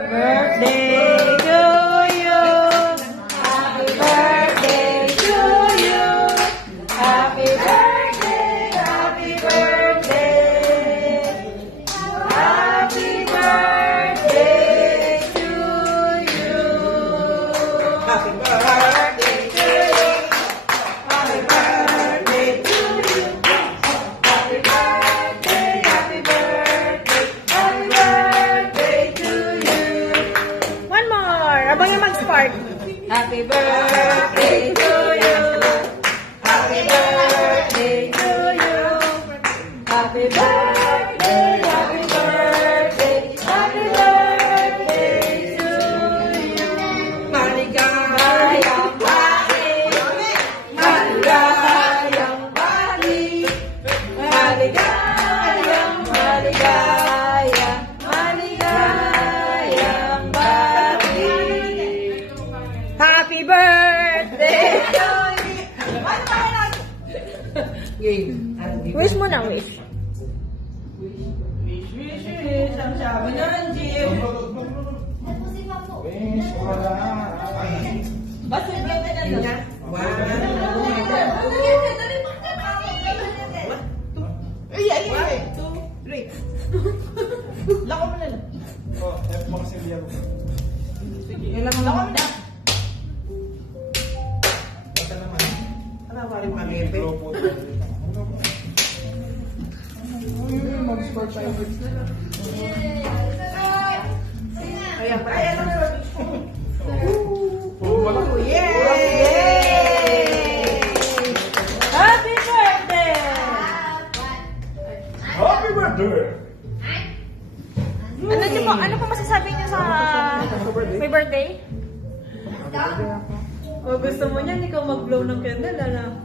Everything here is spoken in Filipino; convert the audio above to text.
Birthday to you. Happy birthday to you. Happy birthday, happy birthday. Happy birthday to you. Happy birthday to you. Happy birthday to you. Happy birthday, happy birthday. Happy birthday to you. One more. Abang yung mag-spark. Happy birthday to you. Happy birthday to you. Happy birthday, happy birthday. Happy birthday to you. Maligayang Bali. Maligayang Bali. Maligayang, maligayang, maligayang Bali. Happy birthday to you. Wish mo na, wish. Wish. Ang sabi na rin, Jim. Ba't yung ganda na niya? Ay, 2, 3. Lako mo na lang. Lako mo na. Ano ba rin malipe? Mag-sport tayo. Ayan pa. Ayan na. Happy birthday! Happy birthday! Ano po masasabi niyo sa may birthday? O gusto mo niyan, ikaw mag-blow ng candle, ano?